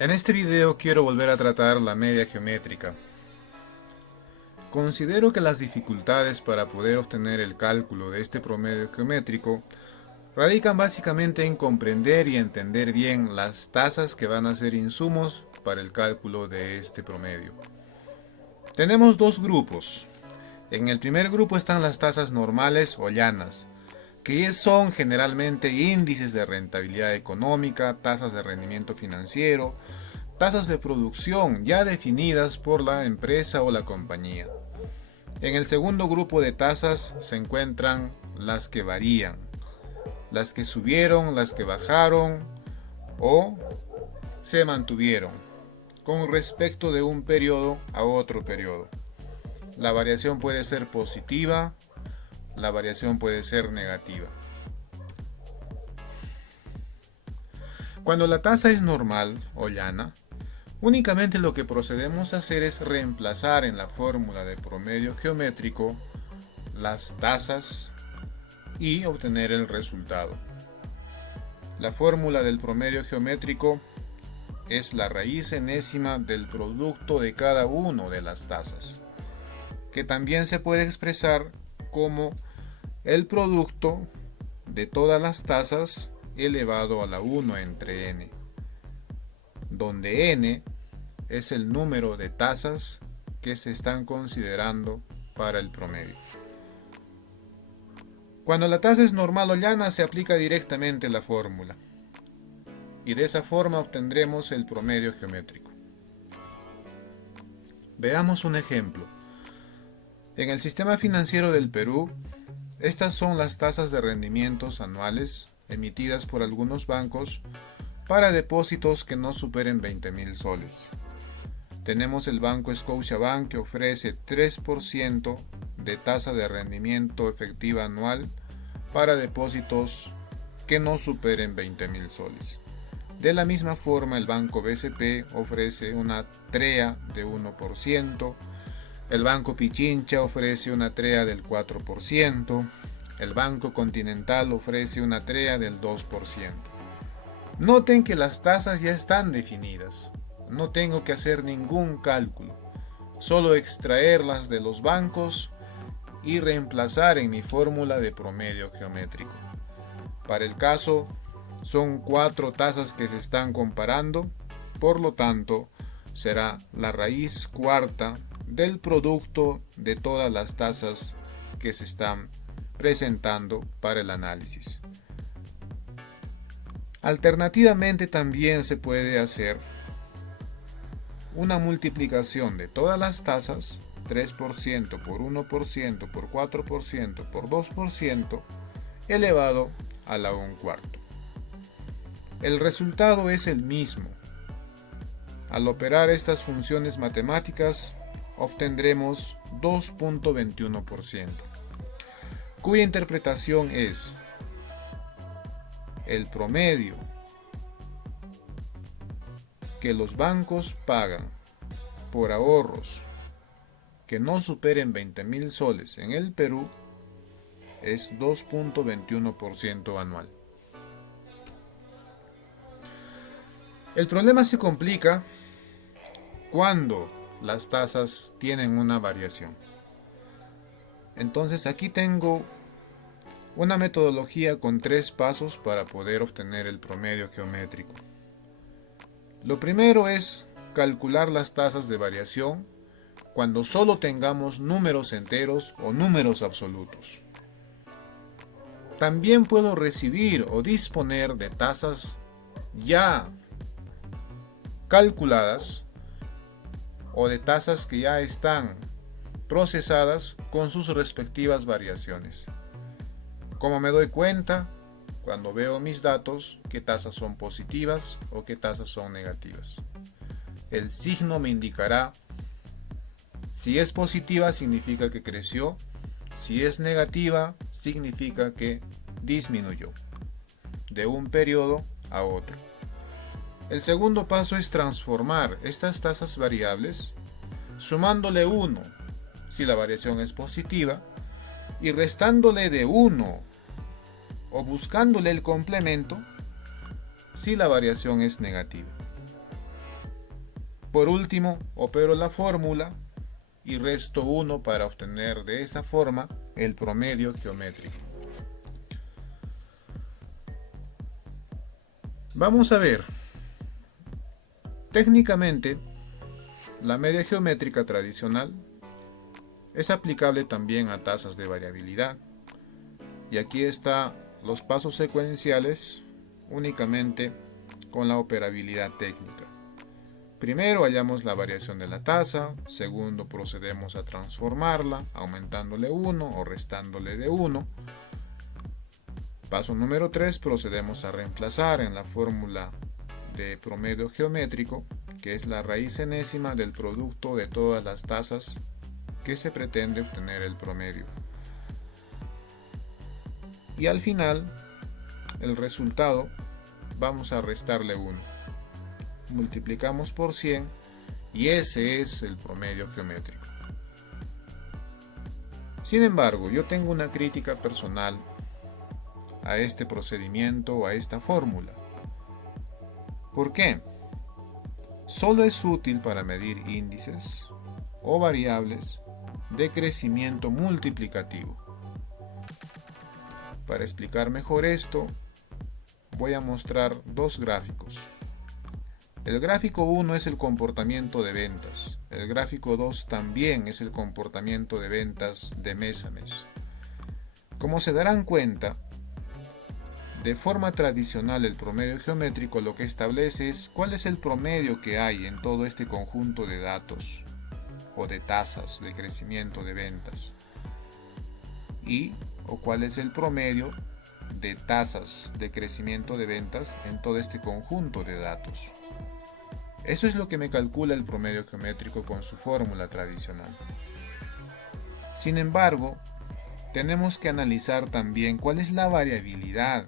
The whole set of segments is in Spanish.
En este video quiero volver a tratar la media geométrica. Considero que las dificultades para poder obtener el cálculo de este promedio geométrico radican básicamente en comprender y entender bien las tasas que van a ser insumos para el cálculo de este promedio. Tenemos dos grupos. En el primer grupo están las tasas normales o llanas, que son generalmente índices de rentabilidad económica, tasas de rendimiento financiero, tasas de producción ya definidas por la empresa o la compañía. En el segundo grupo de tasas se encuentran las que varían, las que subieron, las que bajaron o se mantuvieron con respecto de un periodo a otro periodo. La variación puede ser positiva, la variación puede ser negativa. Cuando la tasa es normal o llana, únicamente lo que procedemos a hacer es reemplazar en la fórmula de promedio geométrico las tasas y obtener el resultado. La fórmula del promedio geométrico es la raíz enésima del producto de cada una de las tasas, que también se puede expresar como el producto de todas las tasas elevado a la 1 entre n, donde n es el número de tasas que se están considerando para el promedio. Cuando la tasa es normal o llana se aplica directamente la fórmula y de esa forma obtendremos el promedio geométrico. Veamos un ejemplo. En el sistema financiero del Perú, estas son las tasas de rendimientos anuales emitidas por algunos bancos para depósitos que no superen 20.000 soles. Tenemos el banco Scotiabank que ofrece 3% de tasa de rendimiento efectiva anual para depósitos que no superen 20.000 soles. De la misma forma, el banco BCP ofrece una TREA de 1%, el banco Pichincha ofrece una TREA del 4%, el banco Continental ofrece una TREA del 2%. Noten que las tasas ya están definidas. No tengo que hacer ningún cálculo, solo extraerlas de los bancos y reemplazar en mi fórmula de promedio geométrico. Para el caso, son 4 tasas que se están comparando, por lo tanto, será la raíz cuarta del producto de todas las tasas que se están presentando para el análisis. Alternativamente también se puede hacer una multiplicación de todas las tasas, 3% por 1% por 4% por 2%, elevado a la 1/4. El resultado es el mismo. Al operar estas funciones matemáticas, obtendremos 2.21%, cuya interpretación es el promedio que los bancos pagan por ahorros que no superen 20.000 soles en el Perú es 2.21% anual. El problema se complica cuando las tasas tienen una variación. Entonces aquí tengo una metodología con 3 pasos para poder obtener el promedio geométrico. Lo primero es calcular las tasas de variación cuando solo tengamos números enteros o números absolutos. También puedo recibir o disponer de tasas ya calculadas o de tasas que ya están procesadas con sus respectivas variaciones. ¿Cómo me doy cuenta? Cuando veo mis datos, qué tasas son positivas o qué tasas son negativas. El signo me indicará si es positiva significa que creció, si es negativa significa que disminuyó de un periodo a otro. El segundo paso es transformar estas tasas variables sumándole 1 si la variación es positiva y restándole de 1 o buscándole el complemento si la variación es negativa. Por último, opero la fórmula y resto 1 para obtener de esa forma el promedio geométrico. Vamos a ver. Técnicamente, la media geométrica tradicional es aplicable también a tasas de variabilidad. Y aquí están los pasos secuenciales únicamente con la operabilidad técnica. Primero hallamos la variación de la tasa, segundo procedemos a transformarla, aumentándole 1 o restándole de 1. Paso número 3, procedemos a reemplazar en la fórmula de promedio geométrico, que es la raíz enésima del producto de todas las tasas que se pretende obtener el promedio. Y al final, el resultado, vamos a restarle 1. Multiplicamos por 100 y ese es el promedio geométrico. Sin embargo, yo tengo una crítica personal a este procedimiento o a esta fórmula. ¿Por qué? Solo es útil para medir índices o variables de crecimiento multiplicativo. Para explicar mejor esto, voy a mostrar dos gráficos. El gráfico 1 es el comportamiento de ventas. El gráfico 2 también es el comportamiento de ventas de mes a mes. Como se darán cuenta, de forma tradicional el promedio geométrico lo que establece es cuál es el promedio que hay en todo este conjunto de datos o de tasas de crecimiento de ventas o cuál es el promedio de tasas de crecimiento de ventas en todo este conjunto de datos. Eso es lo que me calcula el promedio geométrico con su fórmula tradicional. Sin embargo, tenemos que analizar también cuál es la variabilidad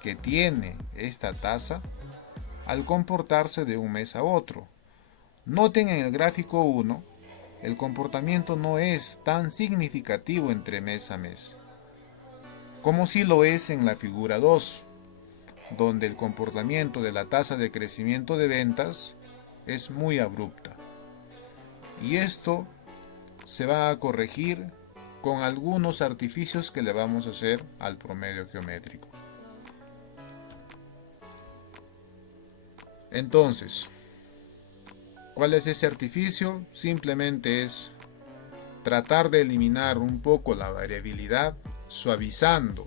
que tiene esta tasa al comportarse de un mes a otro. Noten en el gráfico 1, el comportamiento no es tan significativo entre mes a mes, como si lo es en la figura 2, donde el comportamiento de la tasa de crecimiento de ventas es muy abrupta. Y esto se va a corregir con algunos artificios que le vamos a hacer al promedio geométrico. Entonces, ¿cuál es ese artificio? Simplemente es tratar de eliminar un poco la variabilidad, suavizando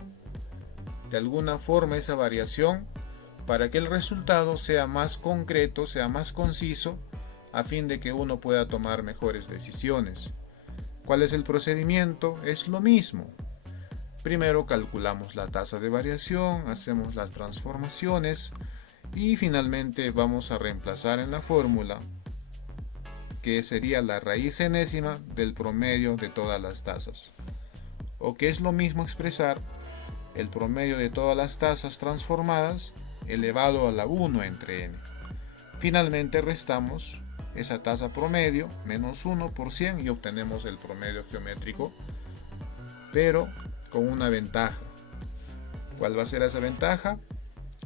de alguna forma esa variación para que el resultado sea más concreto, sea más conciso, a fin de que uno pueda tomar mejores decisiones. ¿Cuál es el procedimiento? Es lo mismo. Primero calculamos la tasa de variación, hacemos las transformaciones y finalmente vamos a reemplazar en la fórmula, que sería la raíz enésima del promedio de todas las tasas. O que es lo mismo expresar el promedio de todas las tasas transformadas elevado a la 1 entre n. Finalmente restamos esa tasa promedio menos 1 por 100 y obtenemos el promedio geométrico, pero con una ventaja. ¿Cuál va a ser esa ventaja?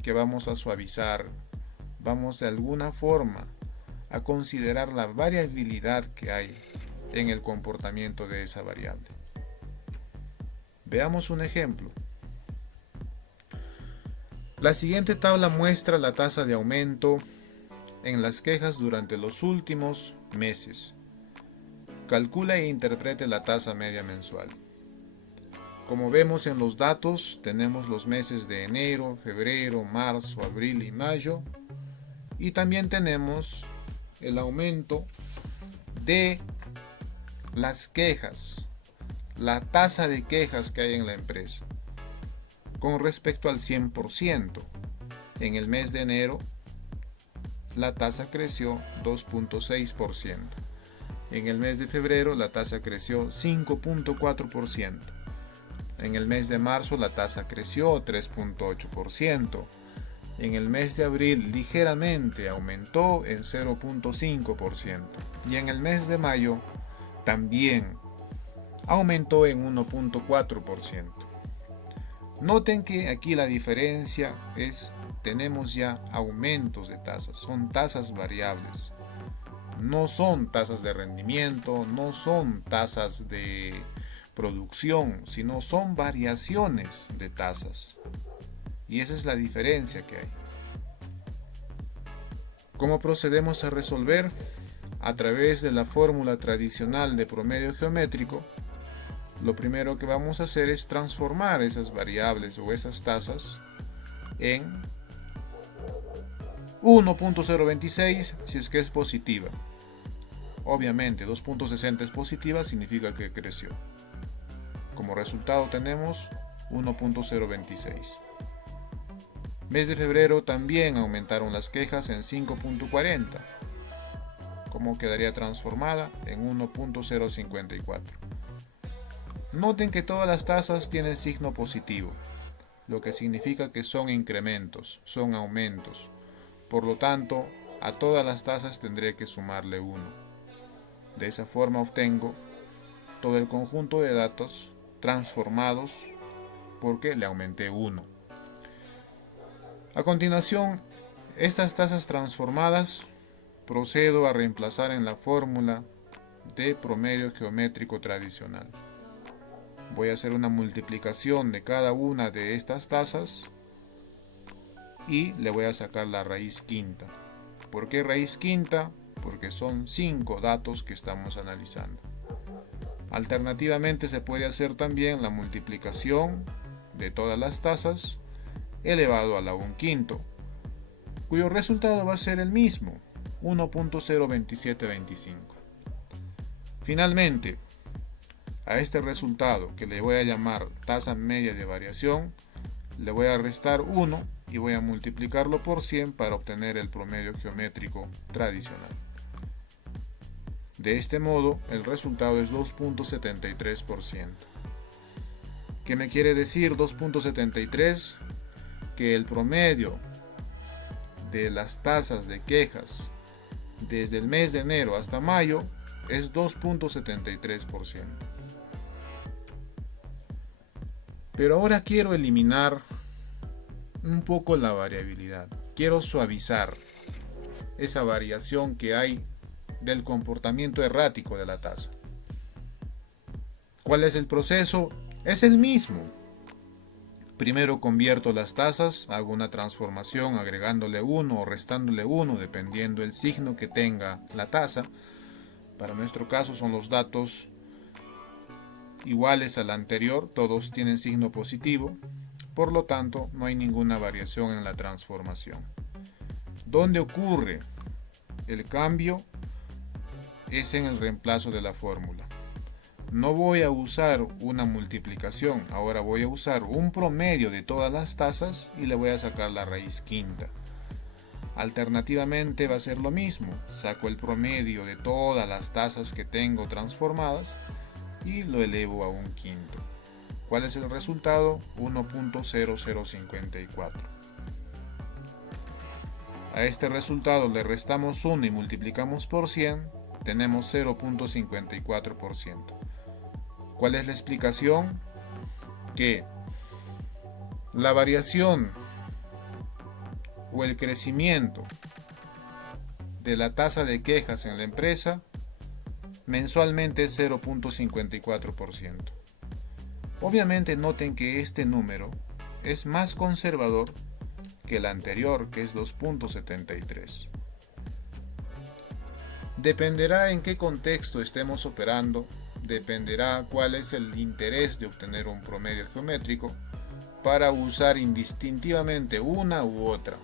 Que vamos a suavizar, vamos de alguna forma a considerar la variabilidad que hay en el comportamiento de esa variable. Veamos un ejemplo. La siguiente tabla muestra la tasa de aumento en las quejas durante los últimos meses. Calcula e interprete la tasa media mensual. Como vemos en los datos, tenemos los meses de enero, febrero, marzo, abril y mayo. Y también tenemos el aumento de las quejas, la tasa de quejas que hay en la empresa. Con respecto al 100%, en el mes de enero la tasa creció 2.6%. En el mes de febrero la tasa creció 5.4%. En el mes de marzo la tasa creció 3.8%. En el mes de abril ligeramente aumentó en 0.5%. Y en el mes de mayo también aumentó en 1.4%. Noten que aquí la diferencia es, tenemos ya aumentos de tasas, son tasas variables. No son tasas de rendimiento, no son tasas de producción, sino son variaciones de tasas. Y esa es la diferencia que hay. ¿Cómo procedemos a resolver? A través de la fórmula tradicional de promedio geométrico, lo primero que vamos a hacer es transformar esas variables o esas tasas en 1.026 si es que es positiva. Obviamente 2.60 es positiva, significa que creció. Como resultado tenemos 1.026. Mes de febrero también aumentaron las quejas en 5.40. ¿Cómo quedaría transformada? En 1.054. Noten que todas las tasas tienen signo positivo, lo que significa que son incrementos, son aumentos. Por lo tanto, a todas las tasas tendré que sumarle 1. De esa forma obtengo todo el conjunto de datos transformados porque le aumenté 1. A continuación, estas tasas transformadas procedo a reemplazar en la fórmula de promedio geométrico tradicional. Voy a hacer una multiplicación de cada una de estas tasas y le voy a sacar la raíz quinta. ¿Por qué raíz quinta? Porque son 5 datos que estamos analizando. Alternativamente se puede hacer también la multiplicación de todas las tasas elevado a la 1/5, cuyo resultado va a ser el mismo, 1.02725. Finalmente, a este resultado, que le voy a llamar tasa media de variación, le voy a restar 1 y voy a multiplicarlo por 100 para obtener el promedio geométrico tradicional. De este modo, el resultado es 2.73%. ¿Qué me quiere decir 2.73? Que el promedio de las tasas de quejas desde el mes de enero hasta mayo es 2.73%. Pero ahora quiero eliminar un poco la variabilidad. Quiero suavizar esa variación que hay del comportamiento errático de la tasa. ¿Cuál es el proceso? Es el mismo. Primero convierto las tasas, hago una transformación agregándole 1 o restándole 1 dependiendo el signo que tenga la tasa. Para nuestro caso son los datos iguales al anterior, todos tienen signo positivo, por lo tanto no hay ninguna variación en la transformación. ¿Dónde ocurre el cambio? Es en el reemplazo de la fórmula. No voy a usar una multiplicación, ahora voy a usar un promedio de todas las tasas y le voy a sacar la raíz quinta. Alternativamente va a ser lo mismo, saco el promedio de todas las tasas que tengo transformadas y lo elevo a 1/5. ¿Cuál es el resultado? 1.0054. A este resultado le restamos 1 y multiplicamos por 100, tenemos 0.54%. ¿Cuál es la explicación? Que la variación o el crecimiento de la tasa de quejas en la empresa mensualmente es 0.54%. Obviamente noten que este número es más conservador que el anterior, que es 2.73. Dependerá en qué contexto estemos operando, dependerá cuál es el interés de obtener un promedio geométrico para usar indistintivamente una u otra.